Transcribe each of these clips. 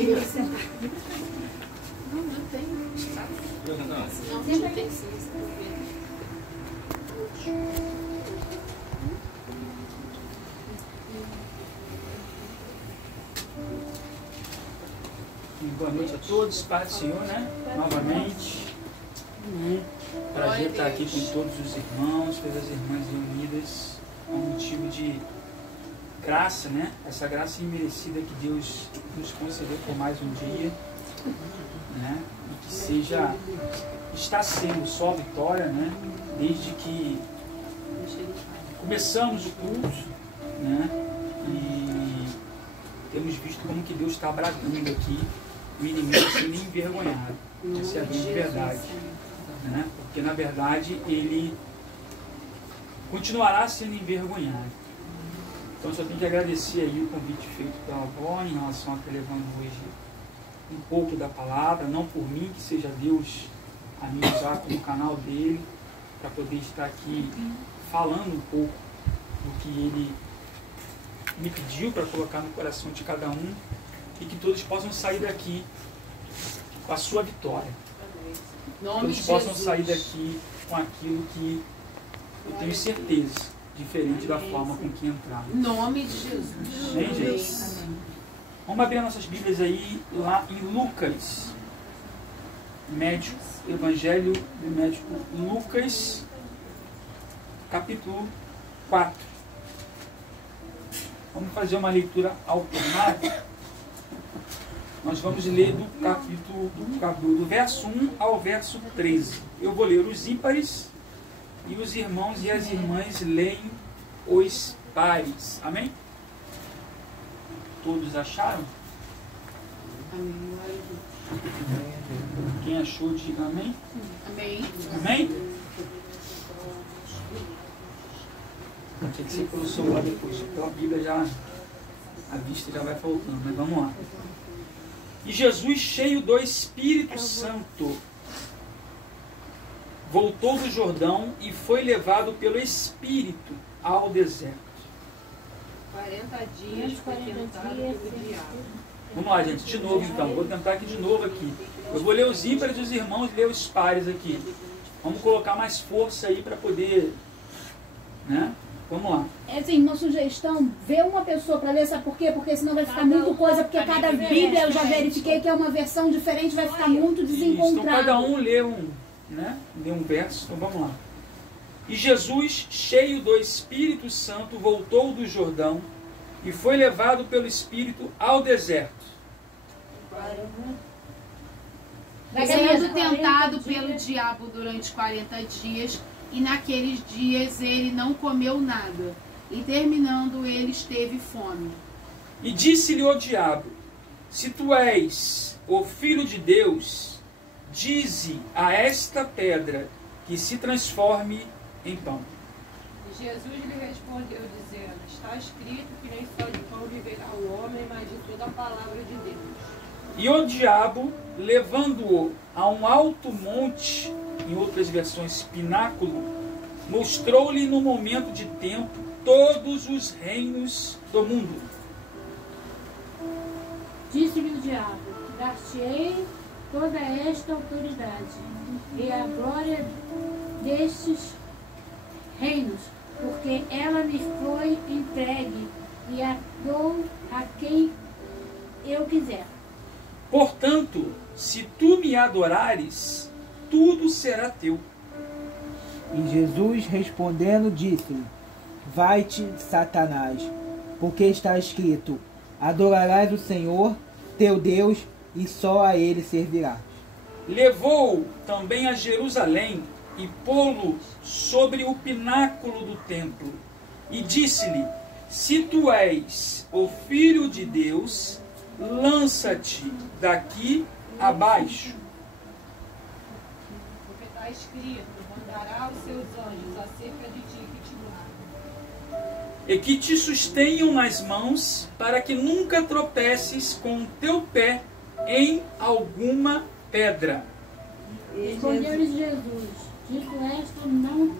queria sentar. Não tem. Não tem sim. Boa noite a todos, Pai do Senhor, né? Novamente. Prazer estar aqui com todos os irmãos, todas as irmãs reunidas. É um motivo de graça, né? Essa graça imerecida que Deus nos concedeu por mais um dia, né? E que está sendo só vitória, né? Desde que começamos o culto, né? E temos visto como que Deus está bradando aqui o inimigo sendo envergonhado. Essa é a grande verdade, né? Porque na verdade ele continuará sendo envergonhado. Então só tenho que agradecer aí o convite feito pela avó em relação a estar levando hoje um pouco da palavra, não por mim, que seja Deus a me usar como canal dele, para poder estar aqui falando um pouco do que ele me pediu para colocar no coração de cada um, e que todos possam sair daqui com a sua vitória. Todos possam sair daqui com aquilo que eu tenho certeza, diferente da forma com que entraram. Em nome de Jesus. Amém, gente? Vamos abrir nossas Bíblias aí, lá em Lucas, Evangelho do médico Lucas, capítulo 4. Vamos fazer uma leitura alternada. Nós vamos ler do verso 1 ao verso 13. Eu vou ler os ímpares e os irmãos e as irmãs leem os pares. Amém? Todos acharam? Amém. Quem achou, diga amém. Amém. Amém? Tinha que ser pelo celular depois, pela Bíblia já a vista já vai faltando, mas vamos lá. E Jesus, cheio do Espírito Santo, voltou do Jordão e foi levado pelo Espírito ao deserto. 40 dias foi tentado pelo diabo. Vamos lá, gente, de novo então. Vou tentar aqui de novo aqui. Eu vou ler os ímpares e os irmãos ler os pares aqui. Vamos colocar mais força aí para poder, né? Vamos lá. É assim, uma sugestão, ver uma pessoa para ler, sabe por quê? Porque senão vai ficar muito coisa, porque cada Bíblia eu já verifiquei que é uma versão diferente, vai ficar muito desencontrado. Então cada um lê um verso, então vamos lá. E Jesus, cheio do Espírito Santo, voltou do Jordão e foi levado pelo Espírito ao deserto. Sendo tentado pelo diabo durante 40 dias, e naqueles dias ele não comeu nada, e terminando ele teve fome. E disse-lhe o diabo: se tu és o Filho de Deus, dize a esta pedra que se transforme em pão. Jesus lhe respondeu, dizendo: está escrito que nem só de pão viverá o homem, mas de toda a palavra de Deus. E o diabo, levando-o a um alto monte, em outras versões pináculo, mostrou-lhe no momento de tempo todos os reinos do mundo. Disse-lhe o diabo: dar-te-ei toda esta autoridade e a glória destes reinos, porque ela me foi entregue e a dou a quem eu quiser. Portanto, se tu me adorares, tudo será teu. E Jesus respondendo disse-lhe: vai-te, Satanás, porque está escrito: adorarás o Senhor, teu Deus, e só a ele servirás. Levou-o também a Jerusalém e pô-lo sobre o pináculo do templo. E disse-lhe: se tu és o Filho de Deus, lança-te daqui abaixo. Porque está escrito: mandará os seus anjos acerca de ti que te guardem, E que te sustenham nas mãos, para que nunca tropeces com o teu pé em alguma pedra. Respondeu-lhes Jesus: dito esto, não,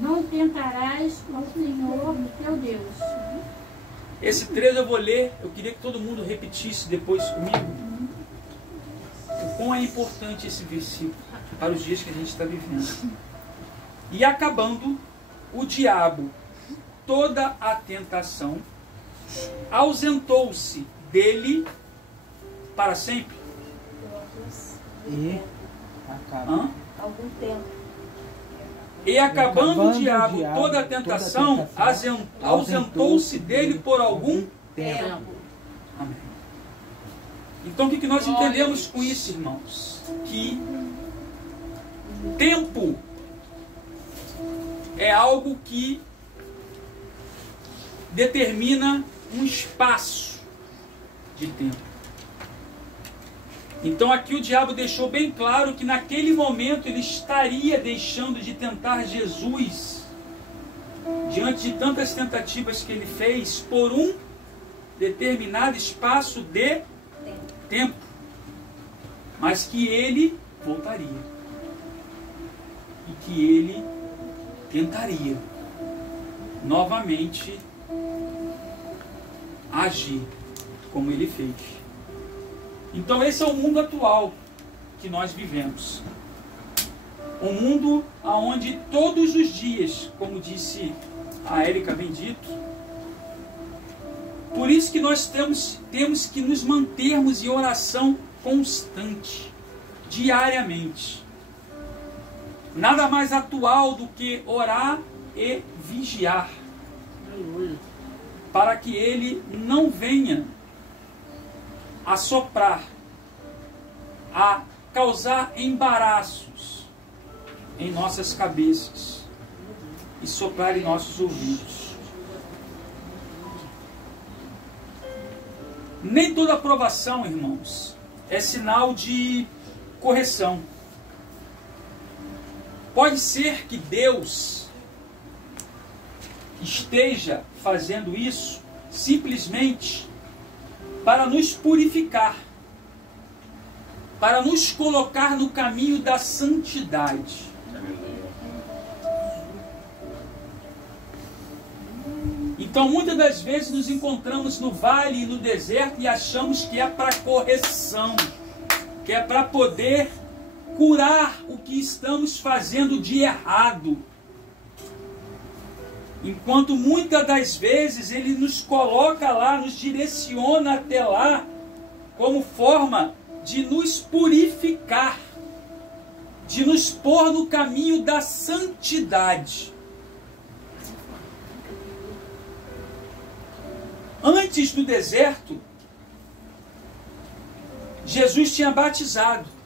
não tentarás ao Senhor teu Deus. Esse 13 eu vou ler, eu queria que todo mundo repetisse depois comigo. O quão é importante esse versículo para os dias que a gente está vivendo. E acabando o diabo toda a tentação, ausentou-se dele para sempre. E acaba. Algum tempo. E acabando o diabo toda a tentação, ausentou-se dele por algum tempo. Amém. Então o que nós entendemos com isso, irmãos? Que tempo é algo que determina um espaço de tempo. Então aqui o diabo deixou bem claro que naquele momento ele estaria deixando de tentar Jesus diante de tantas tentativas que ele fez por um determinado espaço de tempo, mas que ele voltaria e que ele tentaria novamente agir como ele fez. Então esse é o mundo atual que nós vivemos. Um mundo onde todos os dias, como disse a Érica Bendito, por isso que nós temos que nos mantermos em oração constante, diariamente. Nada mais atual do que orar e vigiar, para que ele não venha a soprar, a causar embaraços em nossas cabeças e soprar em nossos ouvidos. Nem toda aprovação, irmãos, é sinal de correção. Pode ser que Deus esteja fazendo isso simplesmente para nos purificar, para nos colocar no caminho da santidade. Então, muitas das vezes nos encontramos no vale e no deserto e achamos que é para correção, que é para poder curar o que estamos fazendo de errado. Enquanto muitas das vezes ele nos coloca lá, nos direciona até lá, como forma de nos purificar, de nos pôr no caminho da santidade. Antes do deserto, Jesus tinha batizado.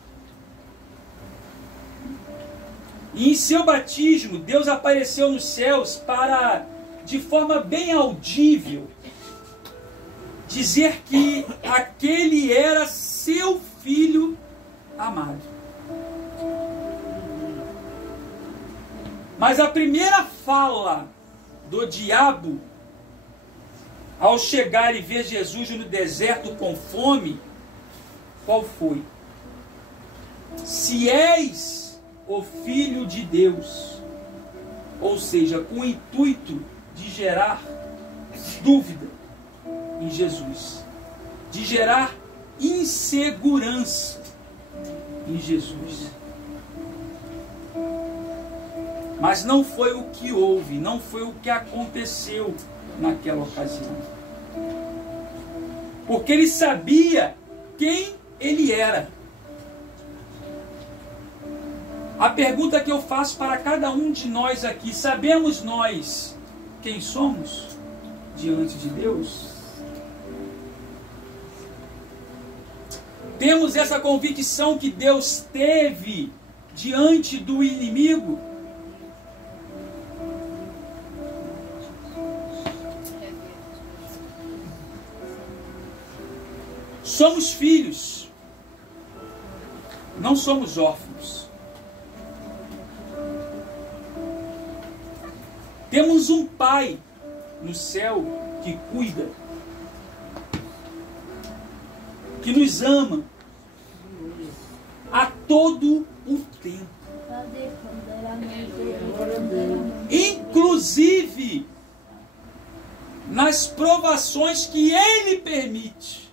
E em seu batismo, Deus apareceu nos céus para, de forma bem audível, dizer que aquele era seu filho amado. Mas a primeira fala do diabo, ao chegar e ver Jesus no deserto com fome, qual foi? Se és o Filho de Deus, ou seja, com o intuito de gerar dúvida em Jesus, de gerar insegurança em Jesus. Mas não foi o que houve, não foi o que aconteceu naquela ocasião, porque ele sabia quem ele era. A pergunta que eu faço para cada um de nós aqui: sabemos nós quem somos diante de Deus? Temos essa convicção que Deus teve diante do inimigo? Somos filhos, não somos órfãos. Temos um Pai no céu que cuida, que nos ama a todo o tempo. Inclusive nas provações que Ele permite.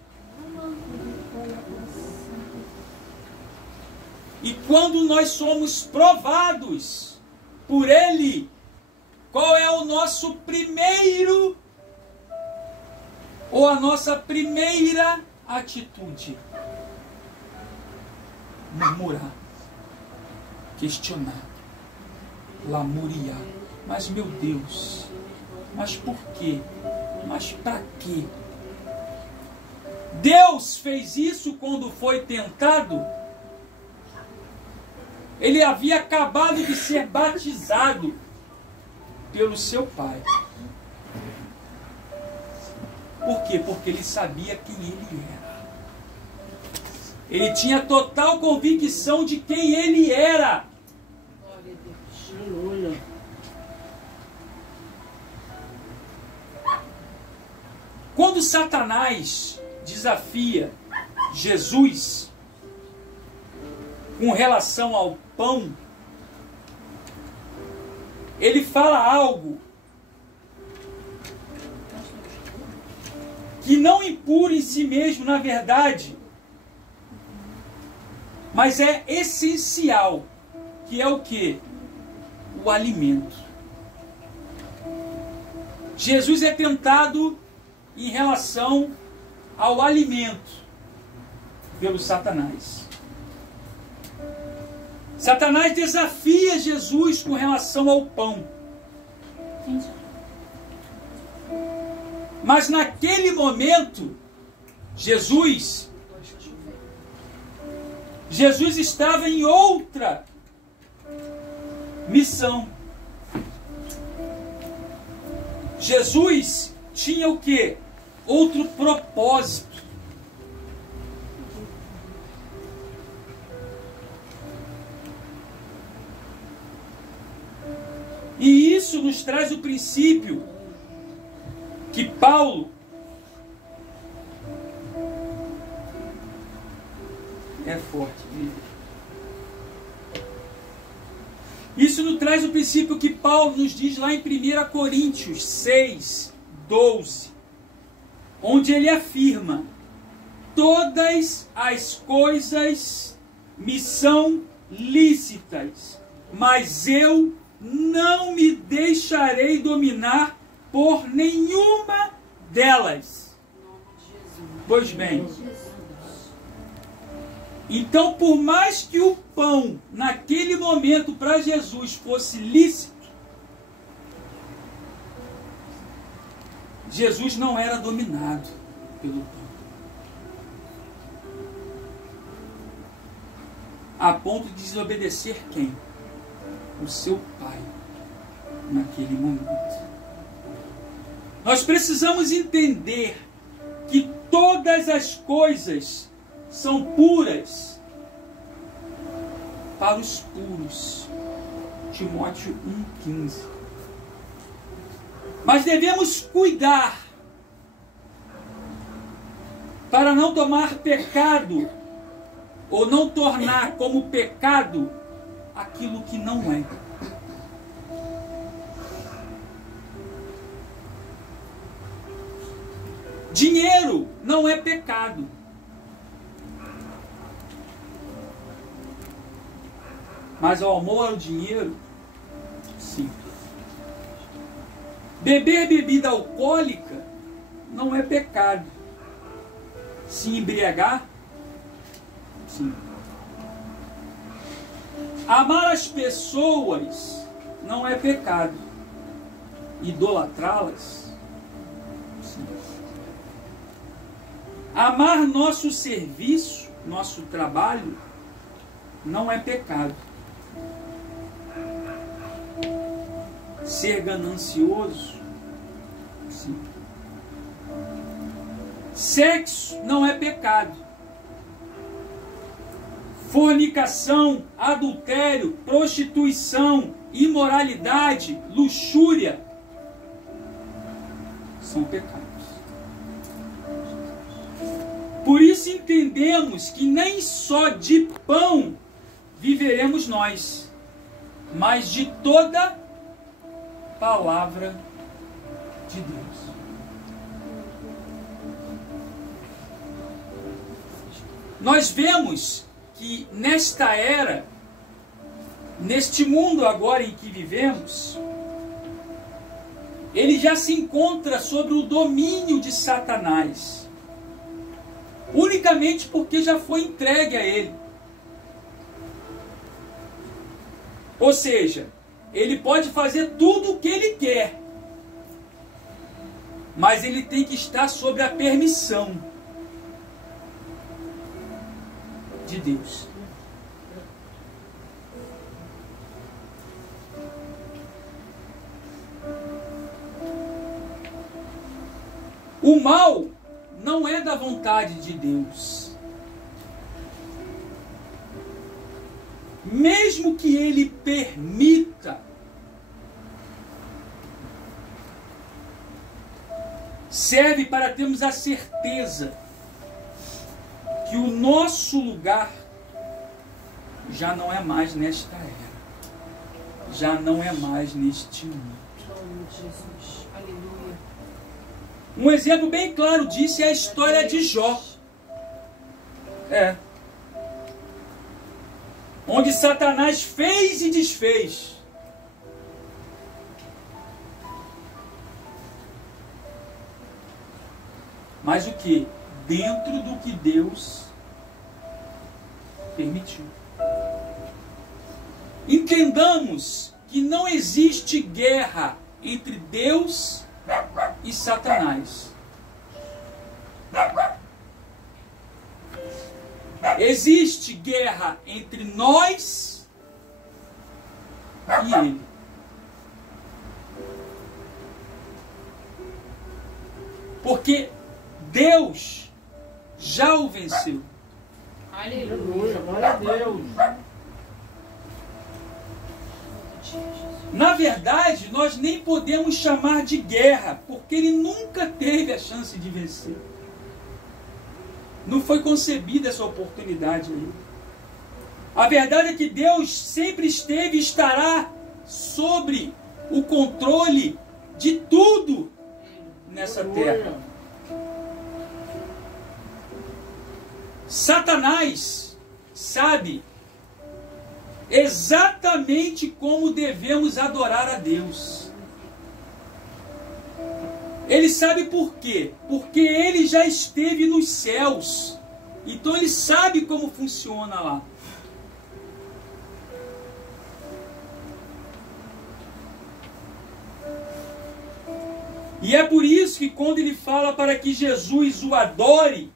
E quando nós somos provados por Ele, qual é o nosso primeiro ou a nossa primeira atitude? Murmurar, questionar, lamuriar. Mas meu Deus, mas por quê? Mas para quê? Deus fez isso quando foi tentado? Ele havia acabado de ser batizado pelo seu pai. Por quê? Porque ele sabia quem ele era. Ele tinha total convicção de quem ele era. Aleluia. Quando Satanás desafia Jesus com relação ao pão, ele fala algo que não impura em si mesmo, na verdade, mas é essencial, que é o quê? O alimento. Jesus é tentado em relação ao alimento pelo Satanás. Satanás desafia Jesus com relação ao pão. Mas naquele momento, Jesus estava em outra missão. Jesus tinha o quê? Outro propósito. E isso nos traz o princípio que Paulo é forte. Isso nos traz o princípio que Paulo nos diz lá em 1 Coríntios 6, 12, onde ele afirma: todas as coisas me são lícitas, mas eu não me deixarei dominar por nenhuma delas. Pois bem, então, por mais que o pão, naquele momento, para Jesus fosse lícito, Jesus não era dominado pelo pão, a ponto de desobedecer quem? O seu pai, naquele momento. Nós precisamos entender que todas as coisas são puras para os puros. Timóteo 1,15. Mas devemos cuidar para não tomar pecado ou não tornar como pecado aquilo que não é. Dinheiro não é pecado. Mas o amor ao dinheiro, sim. Beber bebida alcoólica não é pecado. Se embriagar, sim. Amar as pessoas não é pecado. Idolatrá-las, sim. Amar nosso serviço, nosso trabalho, não é pecado. Ser ganancioso, sim. Sexo não é pecado. Fornicação, adultério, prostituição, imoralidade, luxúria são pecados. Por isso entendemos que nem só de pão viveremos nós, mas de toda palavra de Deus. nós vemos que nesta era, neste mundo agora em que vivemos, ele já se encontra sob o domínio de Satanás, unicamente porque já foi entregue a ele. Ou seja, ele pode fazer tudo o que ele quer, mas ele tem que estar sob a permissão de Deus. O mal não é da vontade de Deus. Mesmo que ele permita, serve para termos a certeza que o nosso lugar já não é mais nesta era, já não é mais neste mundo. Jesus, aleluia. Um exemplo bem claro disso é a história de Jó. Onde Satanás fez e desfez. Mas o que? Dentro do que Deus permitiu. Entendamos que não existe guerra entre Deus e Satanás. Existe guerra entre nós e ele. Porque Deus já o venceu. Aleluia. Glória a Deus. Na verdade, nós nem podemos chamar de guerra, porque ele nunca teve a chance de vencer. Não foi concebida essa oportunidade aí. A verdade é que Deus sempre esteve e estará sobre o controle de tudo nessa terra. Satanás sabe exatamente como devemos adorar a Deus. Ele sabe por quê? Porque ele já esteve nos céus. Então ele sabe como funciona lá. E é por isso que quando ele fala para que Jesus o adore,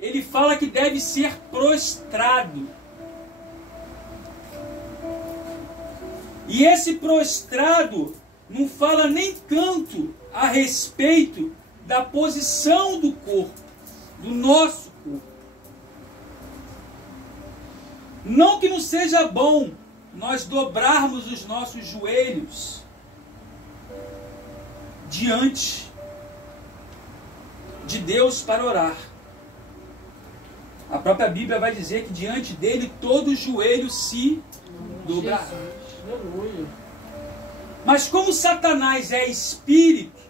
ele fala que deve ser prostrado. E esse prostrado não fala nem tanto a respeito da posição do corpo, do nosso corpo. Não que não seja bom nós dobrarmos os nossos joelhos diante de Deus para orar. A própria Bíblia vai dizer que diante dele todo joelho se dobrará. Aleluia. Mas como Satanás é espírito,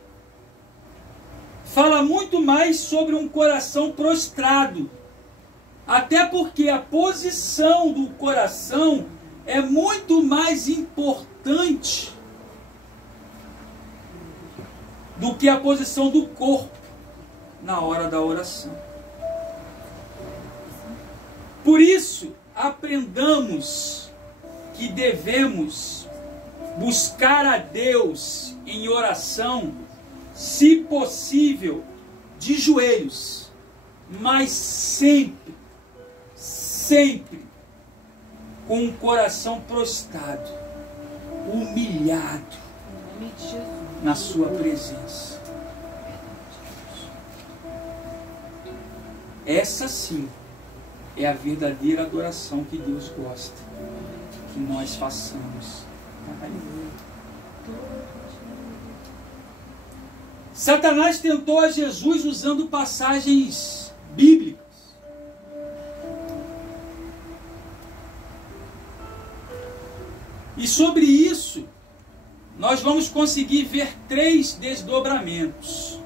fala muito mais sobre um coração prostrado. Até porque a posição do coração é muito mais importante do que a posição do corpo na hora da oração. Por isso, aprendamos que devemos buscar a Deus em oração, se possível, de joelhos, mas sempre, sempre com o coração prostrado, humilhado na sua presença. Essa sim é a verdadeira adoração que Deus gosta que nós façamos. Satanás tentou a Jesus usando passagens bíblicas. E sobre isso, nós vamos conseguir ver 3 desdobramentos.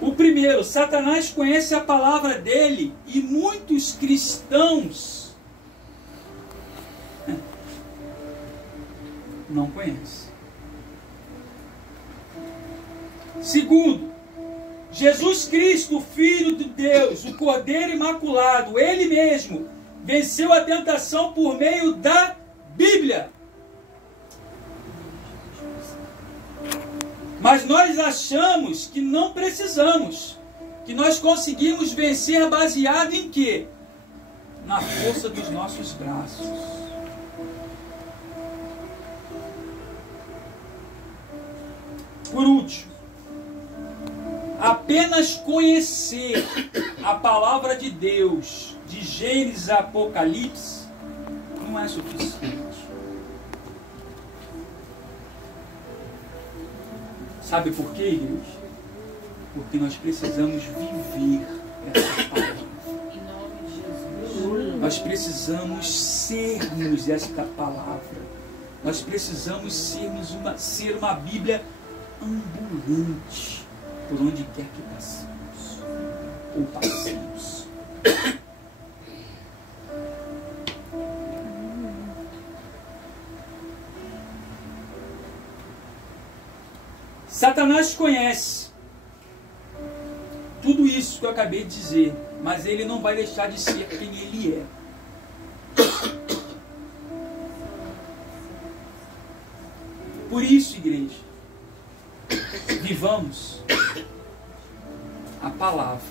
O primeiro, Satanás conhece a palavra dele e muitos cristãos não conhecem. Segundo, Jesus Cristo, o Filho de Deus, o Cordeiro Imaculado, Ele mesmo, venceu a tentação por meio da Bíblia. Mas nós achamos que não precisamos, que nós conseguimos vencer baseado em quê? Na força dos nossos braços. Por último, apenas conhecer a palavra de Deus, de Gênesis a Apocalipse, não é suficiente. Sabe por quê, igreja? Porque nós precisamos viver essa palavra. Em nome de Jesus. Nós precisamos sermos esta palavra. Nós precisamos ser uma Bíblia ambulante por onde quer que passemos ou passemos. Satanás conhece tudo isso que eu acabei de dizer, mas ele não vai deixar de ser quem ele é. Por isso, igreja, vivamos a palavra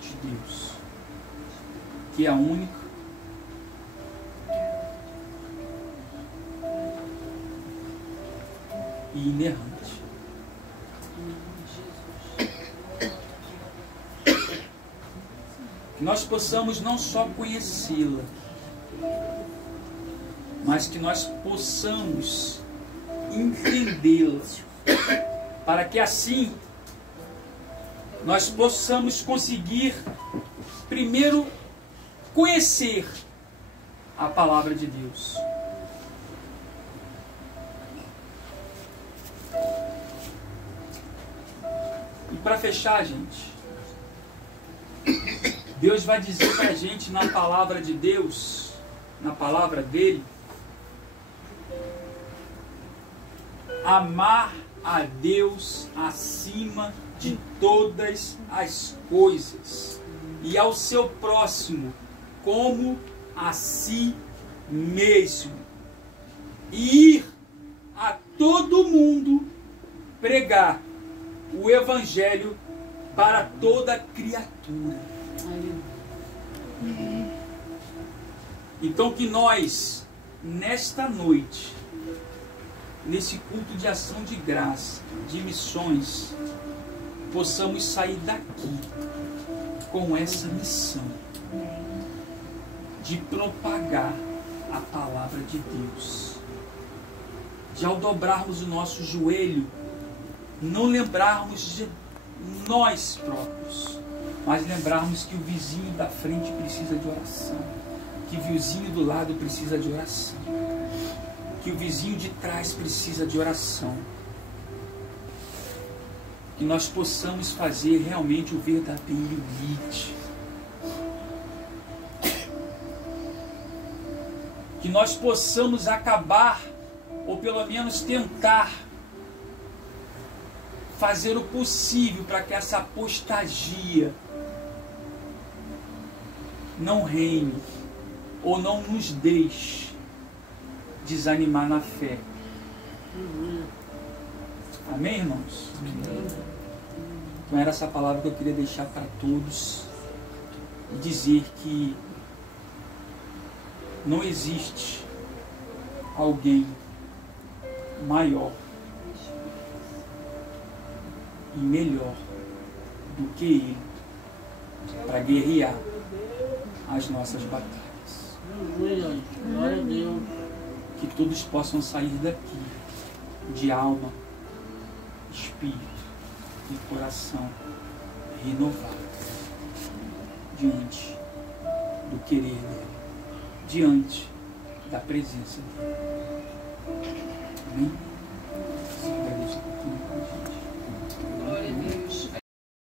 de Deus, que é a única e inerrante. Que nós possamos não só conhecê-la, mas que nós possamos entendê-la, para que assim nós possamos conseguir primeiro conhecer a palavra de Deus. E para fechar, gente, Deus vai dizer para a gente na palavra de Deus, na palavra dele, amar a Deus acima de todas as coisas e ao seu próximo como a si mesmo, e ir a todo mundo pregar o Evangelho para toda criatura. Então que nós, nesta noite, nesse culto de ação de graça, de missões, possamos sair daqui com essa missão de propagar a palavra de Deus, de ao dobrarmos o nosso joelho, não lembrarmos de nós próprios, mas lembrarmos que o vizinho da frente precisa de oração, que o vizinho do lado precisa de oração, que o vizinho de trás precisa de oração. Que nós possamos fazer realmente o verdadeiro MIT. Que nós possamos acabar, ou pelo menos tentar, fazer o possível para que essa apostasia não reine ou não nos deixe desanimar na fé. Amém, irmãos? Então era essa palavra que eu queria deixar para todos e dizer que não existe alguém maior e melhor do que ele para guerrear as nossas batalhas. Glória a Deus. Que todos possam sair daqui de alma, espírito e coração renovado diante do querer dele, diante da presença dele. Amém?